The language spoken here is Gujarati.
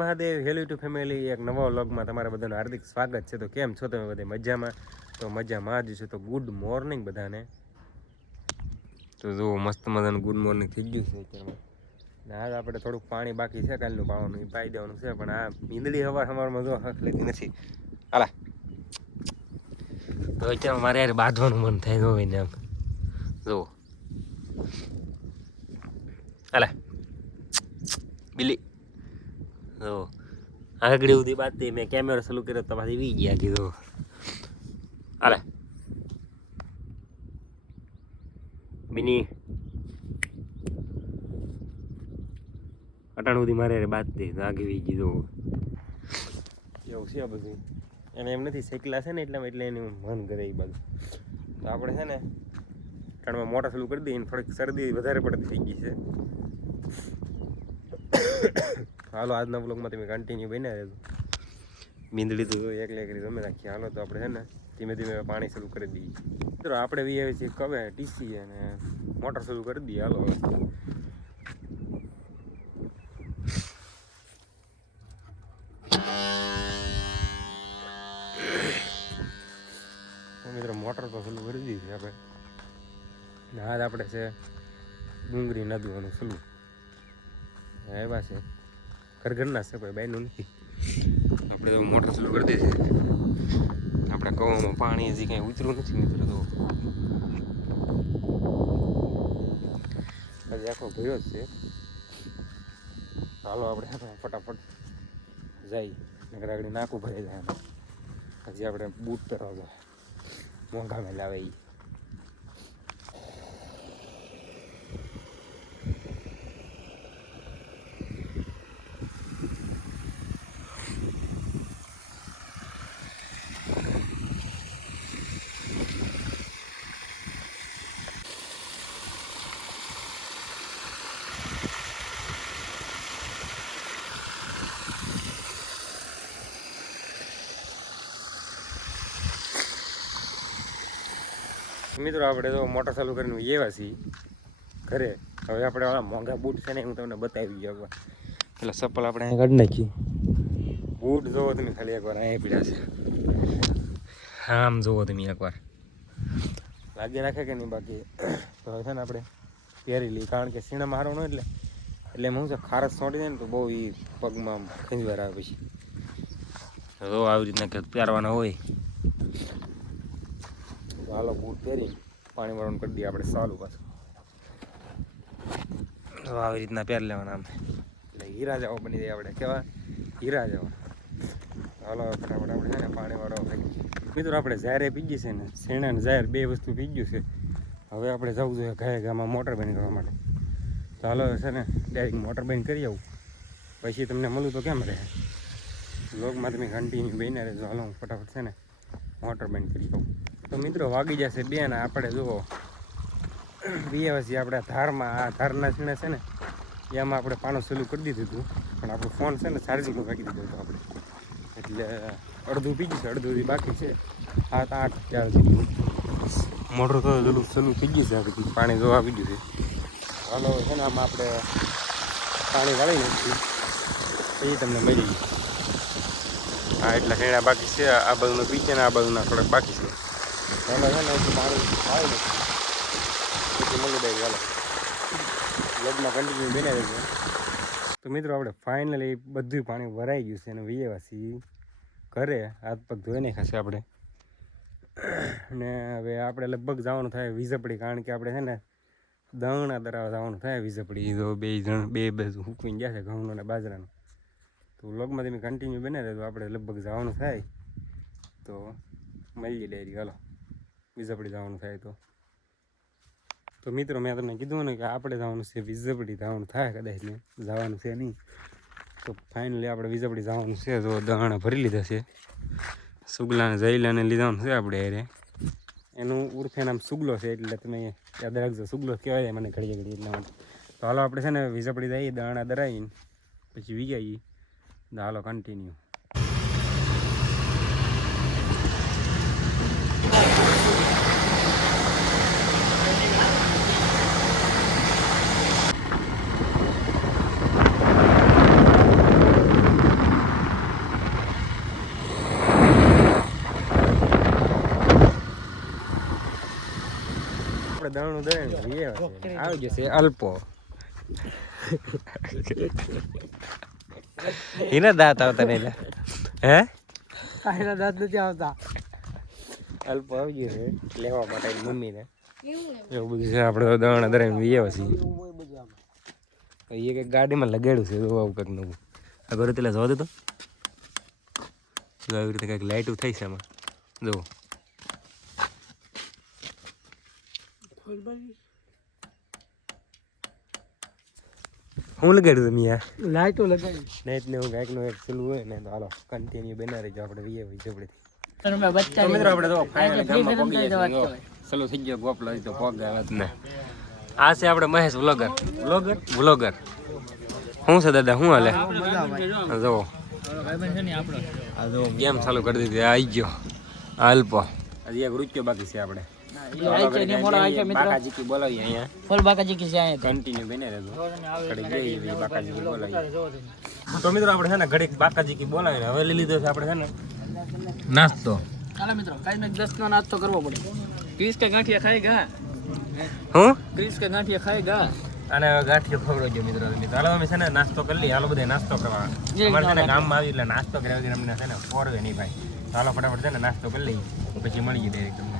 મહાદેવ હેલો ટુ ફેમિલી એક નવા વ્લોગમાં તમારા બધાનું હાર્દિક સ્વાગત છે. તો કેમ છો તમે બધા મજામાં? તો મજામાં જ છે. તો ગુડ મોર્નિંગ બધાને. તો જુઓ મસ્ત મજાનું ગુડ મોર્નિંગ થઈ ગયું છે અત્યારમાં. ને આજ આપણે થોડુંક પાણી બાકી છે કાલનું પાવાનું એ પાઈ દેવાનું છે, પણ આ મીંદડી સવારમાં જો હક લેતી નથી. હાલા તો અત્યારે મારે યાર બાંધવાનું મન થાય જો ને આમ જુઓ. હાલા બિલી જો આગળ સુધી બાંધતી મેં કેમેરો ચાલુ કર્યો તો પાછી વી ગયા કીધું. હાલે બિની અટાણ સુધી મારે બાંધતી આગે વી ગયું એવું છે. આ બધું એને એમ નથી શેકલા છે ને એટલે એનું મન કરે એ બાજુ. તો આપણે છે ને અટાણમાં મોટર ચાલુ કરી દઈએ. થોડીક શરદી વધારે પડતી થઈ ગઈ છે. હાલો આજના બ્લોગમાં તમે કન્ટિન્યુ બન્યા રહેજો. મીંદડી તો એકલી એકલી ગમે રાખીએ. હાલો તો આપણે છે ને ધીમે ધીમે પાણી શરૂ કરી દઈએ. મિત્રો આપણે બી આવી છીએ કવે ટીસી અને મોટર શરૂ કરી દઈએ. હાલો મિત્રો મોટર તો ચાલુ કરી દીધી આપણે. આજ આપણે છે ડુંગળી નદવાનું સલું એવા છે. ઘરના છે કોઈ બાયનું નથી. આપણે તો મોટર ચાલુ કરી દીધી. આપણે કવામાં પાણી હજી કાંઈ ઉતરું નથી મિત્રો. તો હજી આખો ભર્યો જ છે. ચાલો આપણે ફટાફટ જઈ નકર આગળ નાકું ભરાઈ જાય. હજી આપણે બૂટ પહેરવા જાય મોંઘા મેં લાવે એ. મિત્રો આપણે તો મોટર ચાલુ કરીને એવા છીએ ઘરે. હવે આપણે ઓલા મોંઘા બૂટ છે ને હું તમને બતાવી ગયો. પેલા ચપ્પલ આપણે અહીં કાઢી નાખી. બૂટ જોવો તમે ખાલી એકવાર અહીંયા પીડા છે. આમ જોવો તમે એકવાર લાગી રાખે કે નહીં. બાકી તો છે ને આપણે પહેરી લઈએ, કારણ કે સીણામાં હારો ન એટલે એમાં શું છે ખારસ છોડી દે ને તો બહુ એ પગમાં ખંજવાર આવે. પછી જો આવી રીતના કે પહેરવાના હોય તો હાલો બૂટ પહેરી પાણી વાળવાનું કરી દઈએ આપણે ચાલુ પાછું. તો આવી રીતના પહેરી લેવાના આમ એટલે હીરા જેવા બની જાય. આપણે કેવા હીરા જેવા. હાલો ફટાફટ આપણે છે ને પાણી વાળો થઈ ગયું. મિત્રો આપણે ઝાયરે પીગી છે ને શેણા ને ઝાયર બે વસ્તુ પીગ્યું છે. હવે આપણે જવું જોઈએ ગાય ગામાં મોટર બંધ કરવા માટે. તો હાલો છે ને ડાયરેક્ટ મોટર બંધ કરી આવું, પછી તમને મળું તો કેમ રહે. લોગમાં તમે કન્ટિન્યુ બહીને રહેજો. હાલો હું ફટાફટ છે ને મોટર બંધ કરી આવું. તો મિત્રો વાગી જશે બે ને આપણે જુઓ બે પછી આપણે ધારમાં આ ધારના સીણે છે ને એમાં આપણે પાનું ચાલુ કરી દીધું હતું, પણ આપણો ફોન છે ને ચાર્જિંગમાં રાખી દીધો હતો આપણે. એટલે અડધું પીગી છે, અડધું બાકી છે. 7-8 ચાર્જિંગ મોટર તો ચાલુ થઈ ગઈ છે. પાણી જો આવી ગયું છે. હાલો છે ને આમાં આપણે પાણી વાળી નાખીએ એ તમને મળી ગયું. હા એટલા હેણા બાકી છે. આ બાજુનો પીછે ને આ બાજુના થોડાક બાકી છે. ચાલો છે ને પાણી વાળી નાખીએ પછી મળી જાય. ચાલો લોગમાં કન્ટિન્યુ બને રહેશે. તો મિત્રો આપણે ફાઇનલી બધું પાણી ભરાઈ ગયું છે અને વિયેવાસી ઘરે હાથ પગ ધોઈ નાખ્યા છે આપણે. અને હવે આપણે લગભગ જવાનું થાય વીજપડી, કારણ કે આપણે છે ને દંગણા દરાવા જવાનું થાય વીજપડી. તો બે બાજુ સૂકવીને ગયા છે ઘઉંનો ને બાજરાનો. તો વ્લોગમાં તમે કન્ટિન્યુ બને રહે તો આપણે લગભગ જવાનું થાય તો મળીએ ડાયરી. હાલો વીજપડી જવાનું થાય તો મિત્રો મેં તમને કીધું ને કે આપણે જવાનું છે વીજપડી. જવાનું થાય કદાચ ને જવાનું છે નહીં તો ફાઇનલી આપણે વીજપડી જવાનું છે. તો દહાણા ભરી લીધા છે. સુગલાને જઈલાને લીધાનું છે આપણે અરે. એનું ઉર્ફે નામ સુગલો છે એટલે તમે યાદ રાખજો. સુગલો કહેવાય મને ઘડીએ ઘડી એટલા માટે. તો હાલો આપણે છે ને વીજપડી જઈએ દાણા દરાવીને પછી વીગાઈએ. હાલો કન્ટિન્યુ. આપણે દાણું દે આવી જશે અલ્પો એના દાંત આવતા નહીં હે કાયના દાંત નથી આવતા અલ્પો આવી ગયો છે લેવા માટે મમ્મીને એવું બધું છે આપણે દાણા દરાઈને લઈએ છીએ એ કંઈક ગાડીમાં લગાડ્યું છે આવું કંઈક નવું આગળ પેલા જવા દે તો આવી રીતે કંઈક લાઇટું થઈ છે એમાં જુઓ હું લગાડ્યું તમે યાર લાઈટો લગાડી નાઈટ ને હું ગાયકનું એક પેલું હોય ને તો હાલો કન્ટિન્યુ બના રહીજો આપણે વીએ હોય ઝબડેથી તમે બચ્ચા તો મિત્રો આપણે તો ફાઇનલ ગામમાં પહોંચી ગયા છીએ ચલો થઈ ગયો ગોપલો તો પોગ ગયા ને આ છે આપણે મહેશ વ્લોગર વ્લોગર શું છે દાદા શું હાલે જો આ જો ગેમ ચાલુ કરી દીધી આવી ગયો અલ્પો હજી એક રૂપિયો બાકી છે આપણે બાકાજી કી બોલાવી અહીંયા ફોલ બાકાજી કી છે કન્ટિન્યુ બને રહેજો ઘડી જઈએ બાકાજી કી બોલાવી તો મિત્રો આપણે છે ને ઘડીક બાકાજી કી બોલાવીને હવે લઈ લીધો છે આપણે છે ને નાસ્તો ચાલો મિત્રો કાઈ ને 10 નો નાસ્તો કરવો પડે ક્રિસ કે ગાંઠિયા ખાएगा હું ક્રિસ કે ગાંઠિયા ખાएगा અને ગાંઠિયો ખવડાવજો મિત્રો હાલો અમે છે ને નાસ્તો કરી લઈએ હાલો બધા નાસ્તો કરવા અમારે છે ને ગામમાં આવી એટલે નાસ્તો કર્યા વગર અમને છે ને પોરવે નહીં ભાઈ હાલો ફટાફટ છે ને નાસ્તો કરી લઈએ પછી મળીએ ડાયરેક્ટ તમને